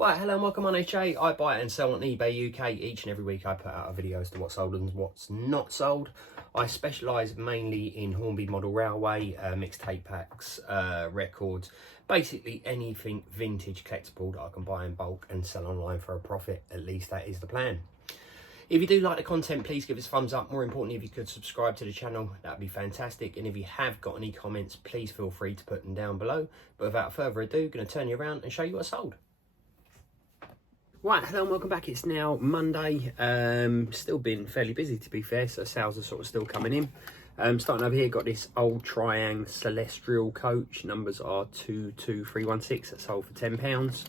Right, hello and welcome on HA. I buy and sell on eBay UK. Each and every week I put out a video as to what's sold and what's not sold. I specialise mainly in Hornby Model Railway, mixtape packs, records, basically anything vintage collectible that I can buy in bulk and sell online for a profit. At least that is the plan. If you do like the content, please give us a thumbs up. More importantly, if you could subscribe to the channel, that'd be fantastic. And if you have got any comments, please feel free to put them down below. But without further ado, going to turn you around and show you what's sold. Right, hello and welcome back. It's now Monday. Still been fairly busy, to be fair, so sales are sort of still coming in. Starting over here, got this old Triang Celestial coach. Numbers are 22316. That's sold for £10.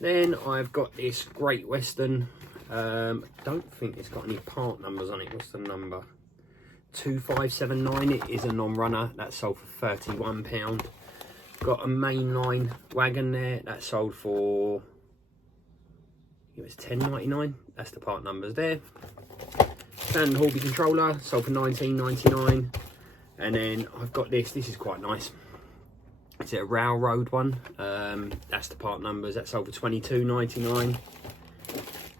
Then I've got this Great Western. Don't think it's got any part numbers on it. What's the number? 2579. It is a non-runner. That's sold for £31. Got a mainline wagon there. That's sold for, it was £10.99. That's the part numbers there. Standard Hornby controller, sold for £19.99. And then I've got this. This is quite nice. It's a railroad one. That's the part numbers. That's sold for £22.99.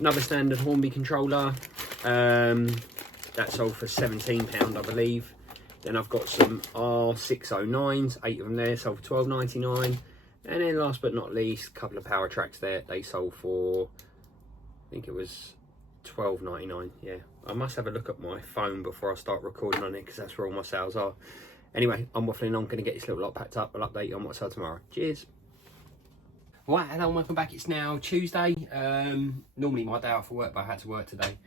Another standard Hornby controller. That's sold for £17, I believe. Then I've got some R609s, 8 of them there, sold for £12.99. And then last but not least, a couple of power tracks there. They sold for, I think it was £12.99. Yeah, I must have a look at my phone before I start recording on it, because that's where all my sales are. Anyway, I'm waffling on, going to get this little lot packed up. I'll update you on what's sold tomorrow. Cheers. Right, hello and welcome back. It's now Tuesday. Normally my day off for work, but I had to work today.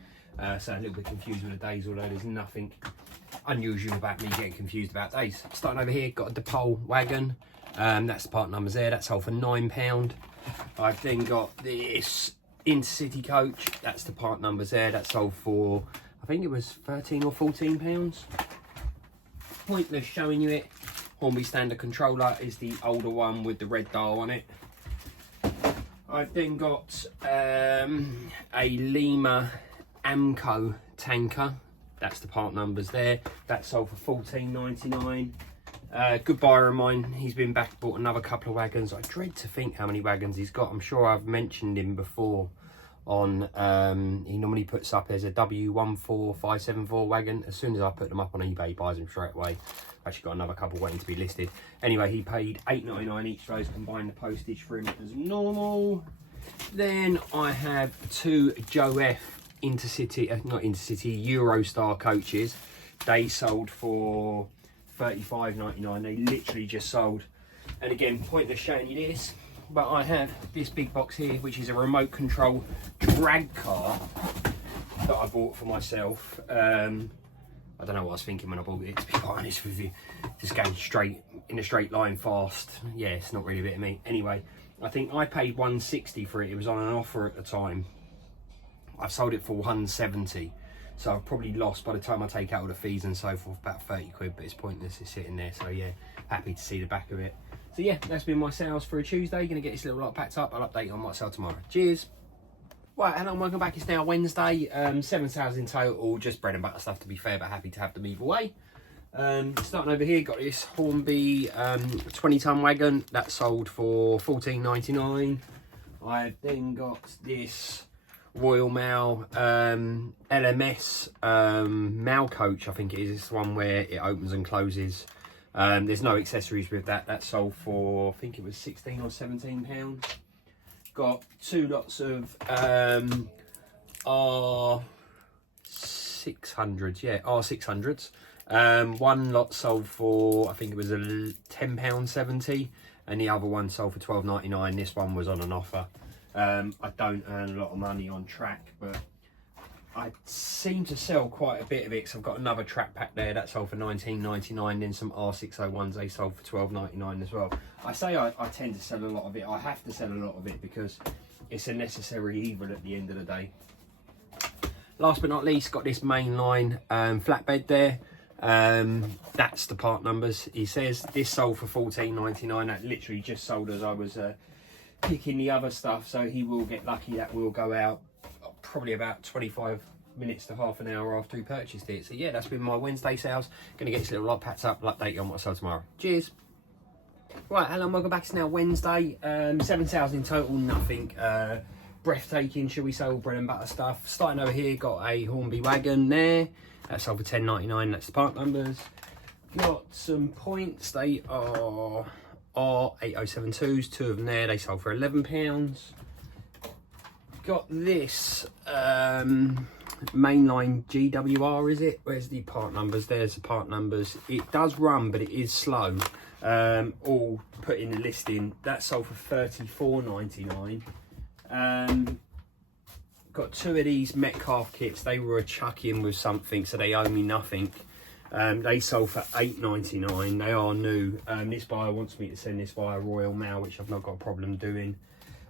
So a little bit confused with the days, although there's nothing unusual about me getting confused about days. Starting over here, got a DePaul wagon. That's the part numbers there. That's sold for £9. I've then got this Intercity coach. That's the part numbers there. That's sold for, I think it was £13 or £14. Pointless showing you it. Hornby standard controller is the older one with the red dial on it. I've then got a Lima Amco tanker. That's the part numbers there. That's sold for £14.99. Good buyer of mine. He's been back, bought another couple of wagons. I dread to think how many wagons he's got. I'm sure I've mentioned him before on, he normally puts up as a W14574 wagon. As soon as I put them up on eBay, he buys them straight away. I've actually got another couple waiting to be listed. Anyway, he paid £8.99 each for those, combined the postage for him as normal. Then I have two Joe F Intercity, not Intercity, Eurostar coaches. They sold for £35.99. They literally just sold. And again, pointless showing you this, but I have this big box here, which is a remote control drag car that I bought for myself. I don't know what I was thinking when I bought it, to be quite honest with you. Just going straight in a straight line fast. Yeah, it's not really a bit of me. Anyway, I think I paid £160 for it. It was on an offer at the time. I've sold it for £170. So I've probably lost, by the time I take out all the fees and so forth, about 30 quid, but it's pointless, it's sitting there. So yeah, happy to see the back of it. So yeah, that's been my sales for a Tuesday. Gonna get this little lot packed up. I'll update you on what's sold tomorrow. Cheers. Right, hello and welcome back. It's now Wednesday. 7 sales in total, just bread and butter stuff to be fair, but happy to have them either way. Starting over here, got this Hornby 20-ton wagon. That sold for £14.99. I've then got this Royal Mail LMS mail coach, I think it is. This one where it opens and closes. There's no accessories with that. That sold for, I think it was £16 or £17. Got two lots of R600s, yeah, R600s. One lot sold for, I think it was a £10.70, and the other one sold for £12.99. This one was on an offer. I don't earn a lot of money on track, but I seem to sell quite a bit of it, because I've got another track pack there that sold for £19.99, then some R601s, they sold for £12.99 as well. I say I tend to sell a lot of it. I have to sell a lot of it because it's a necessary evil at the end of the day. Last but not least, got this mainline flatbed there. That's the part numbers. He says this sold for £14.99. That literally just sold as I was picking the other stuff, so he will get lucky. That will go out probably about 25 minutes to half an hour after he purchased it. So yeah, that's been my Wednesday sales. Gonna get this little lot packed up. I'll update you on what I sell tomorrow. Cheers. Right, hello and welcome back. It's now Wednesday. 7 sales in total, nothing breathtaking, shall we say, all bread and butter stuff. Starting over here, got a Hornby wagon there. That's sold for $10.99, that's the part numbers. Got some points, they are R8072s, two of them there, they sold for £11. Got this mainline GWR, is it? Where's the part numbers? There's the part numbers. It does run, but it is slow. All put in the listing. That sold for $34.99. Got two of these Metcalf kits. They were a chuck-in with something, so they owe me nothing. They sold for $8.99. They are new. This buyer wants me to send this via Royal Mail, which I've not got a problem doing.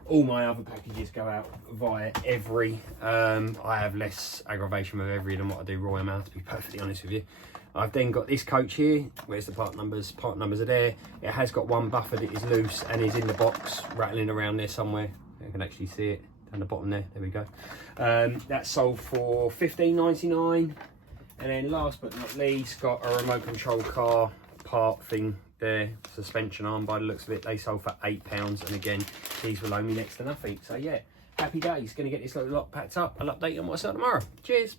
All my other packages go out via Every. I have less aggravation with Every than what I do Royal Mail, to be perfectly honest with you. I've then got this coach here. Where's the part numbers? Part numbers are there. It has got one buffer that is loose and is in the box, rattling around there somewhere. You can actually see it down the bottom there. There we go. That sold for $15.99. And then last but not least, got a remote control car part thing there, suspension arm by the looks of it. They sold for £8, and again, these will owe me next to nothing. So yeah, happy days. Gonna get this little lot packed up. I'll update you on what's up tomorrow. Cheers.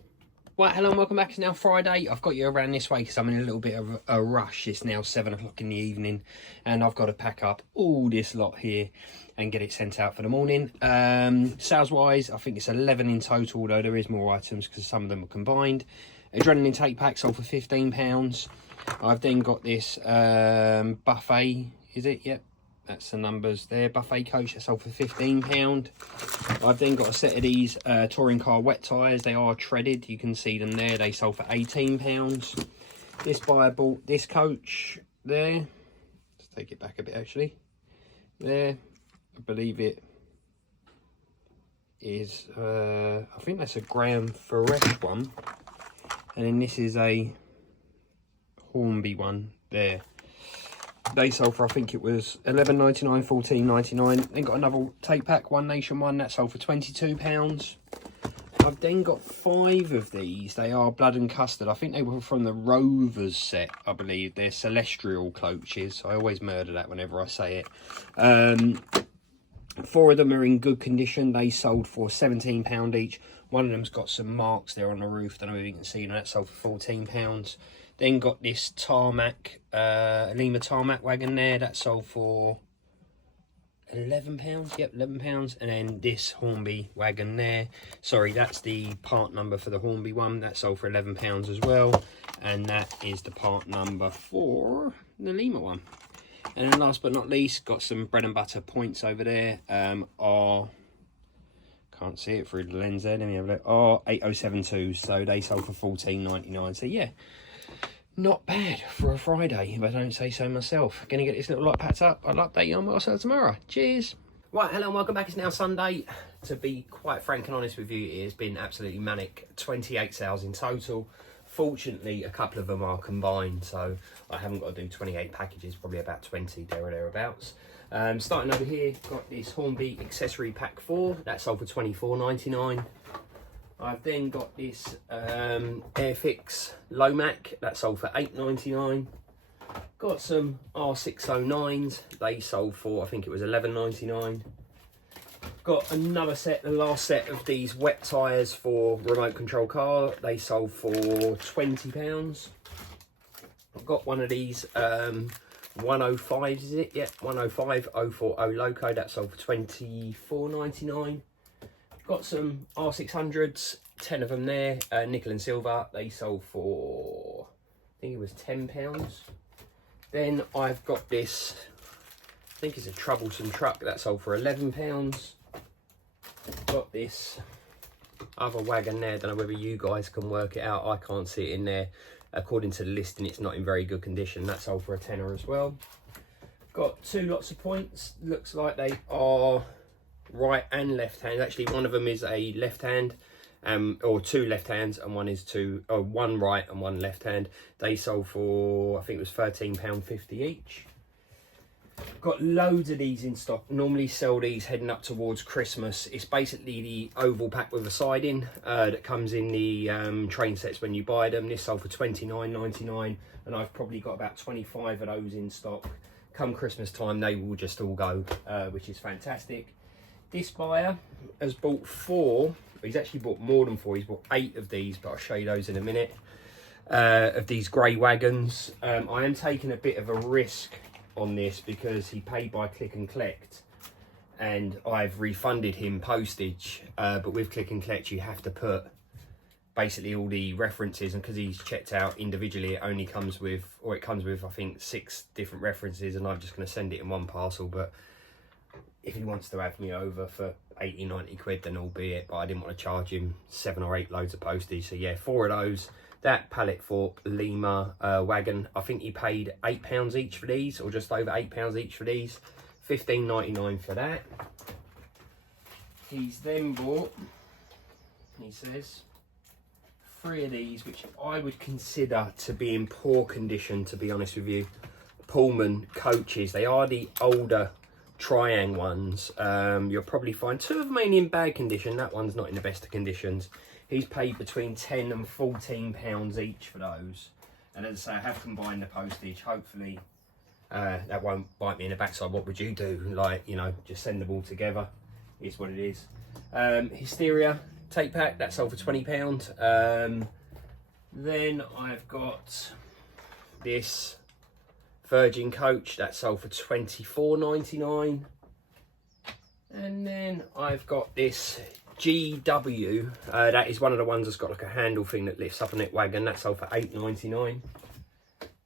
Right, hello and welcome back. It's now Friday. I've got you around this way because I'm in a little bit of a rush. It's now 7 o'clock in the evening and I've got to pack up all this lot here and get it sent out for the morning. Sales wise, I think it's 11 in total, although there is more items because some of them are combined. Adrenaline take pack sold for £15. I've then got this buffet, is it? Yep, that's the numbers there. Buffet coach that sold for £15. I've then got a set of these touring car wet tyres. They are treaded, you can see them there. They sold for £18. This buyer bought this coach there. Let's take it back a bit actually. There, I believe it is, I think that's a Graham Fresh one. And then this is a Hornby one there. They sold for, I think it was $11.99, $14.99. Then got another take pack, One Nation one, that sold for £22. I've then got 5 of these. They are Blood and Custard. I think they were from the Rovers set, I believe. They're Celestial coaches. I always murder that whenever I say it. 4 of them are in good condition. They sold for £17 each. One of them's got some marks there on the roof. Don't know if you can see them. That sold for £14. Then got this tarmac, Lima tarmac wagon there. That sold for £11. Yep, £11. And then this Hornby wagon there. Sorry, that's the part number for the Hornby one. That sold for £11 as well. And that is the part number for the Lima one. And then last but not least, got some bread and butter points over there. Can't see it through the lens there. Let me have a look. R8072s. So they sold for $14.99. So yeah, not bad for a Friday, if I don't say so myself. Gonna get this little lot packed up. I'll update you on what I'll sell tomorrow. Cheers. Right, hello and welcome back. It's now Sunday. To be quite frank and honest with you, it has been absolutely manic. 28 sales in total. Fortunately, a couple of them are combined, so I haven't got to do 28 packages, probably about 20 there or thereabouts. Starting over here, got this Hornby accessory pack 4, that sold for $24.99. I've then got this Airfix Lomac, that sold for $8.99. Got some R609s, they sold for, I think it was $11.99. Got another set, the last set of these wet tyres for remote control car. They sold for £20. I've got one of these 105s, is it? Yeah, 105 040 Loco. That sold for £24.99. Got some R600s, 10 of them there, nickel and silver. They sold for, I think it was £10. Then I've got this, I think it's a troublesome truck. That sold for £11. Got this other wagon there. Don't know whether you guys can work it out. I can't see it in there. According to the listing, it's not in very good condition. That sold for a tenner as well. Got 2 lots of points. Looks like they are right and left hand. Actually, one of them is a left hand, or 2 left hands, and one is one right and one left hand. They sold for, I think it was £13.50 each. Got loads of these in stock. Normally sell these heading up towards Christmas. It's basically the oval pack with a siding that comes in the train sets when you buy them. This sold for $29.99, and I've probably got about 25 of those in stock. come Christmas time, they will just all go, which is fantastic. This buyer has bought 4, he's actually bought more than 4, he's bought 8 of these, but I'll show you those in a minute, of these grey wagons. I am taking a bit of a risk on this because he paid by click and collect, and I've refunded him postage, but with click and collect you have to put basically all the references, and because he's checked out individually, it only comes with, or it comes with I think 6 different references, and I'm just going to send it in one parcel. But if he wants to have me over for 80-90 quid, then albeit, but I didn't want to charge him 7 or 8 loads of postage. So yeah, 4 of those. That pallet fork Lima wagon, I think he paid £8 each for these, or just over £8 each for these. $15.99 for that. He's then bought, he says, 3 of these, which I would consider to be in poor condition, to be honest with you. Pullman coaches. They are the older Triang ones. You'll probably find 2 of them mainly in bad condition. That one's not in the best of conditions. He's paid between £10 and £14 each for those. And as I say, I have combined the postage. Hopefully that won't bite me in the backside. What would you do? Like, you know, just send them all together. Is what it is. Hysteria tape pack, that sold for £20. Then I've got this Virgin coach, that sold for £24.99. And then I've got this GW, that is one of the ones that's got like a handle thing that lifts up on it wagon, that sold for £8.99.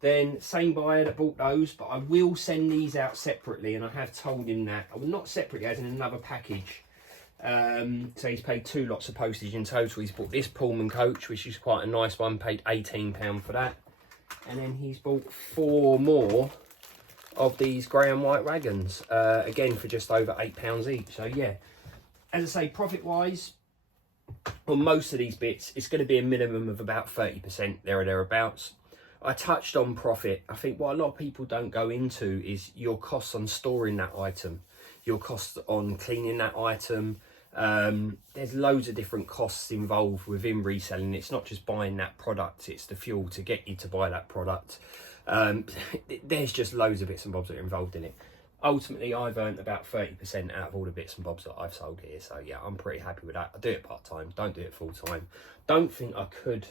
Then same buyer that bought those, but I will send these out separately, and I have told him that. I will not separately, as in another package. So he's paid 2 lots of postage in total. He's bought this Pullman coach, which is quite a nice one, paid £18 for that. And then he's bought 4 more of these grey and white wagons, again for just over £8 each. So yeah, as I say, profit wise, on most of these bits, it's going to be a minimum of about 30%, there or thereabouts. I touched on profit. I think what a lot of people don't go into is your costs on storing that item, your costs on cleaning that item. There's loads of different costs involved within reselling. It's not just buying that product, it's the fuel to get you to buy that product. There's just loads of bits and bobs that are involved in it. Ultimately, I've earned about 30% out of all the bits and bobs that I've sold here. So yeah, I'm pretty happy with that. I do it part-time, don't do it full-time. Don't think I could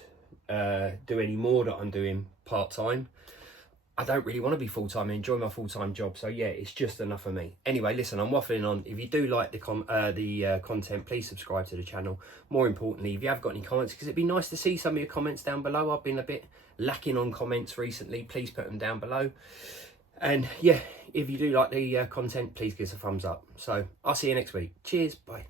do any more that I'm doing part-time. I don't really want to be full-time. I enjoy my full-time job. So yeah, it's just enough for me. Anyway, listen, I'm waffling on. If you do like the content, please subscribe to the channel. More importantly, if you have got any comments, because it'd be nice to see some of your comments down below. I've been a bit lacking on comments recently. Please put them down below. And yeah, if you do like the content, please give us a thumbs up. So I'll see you next week. Cheers. Bye.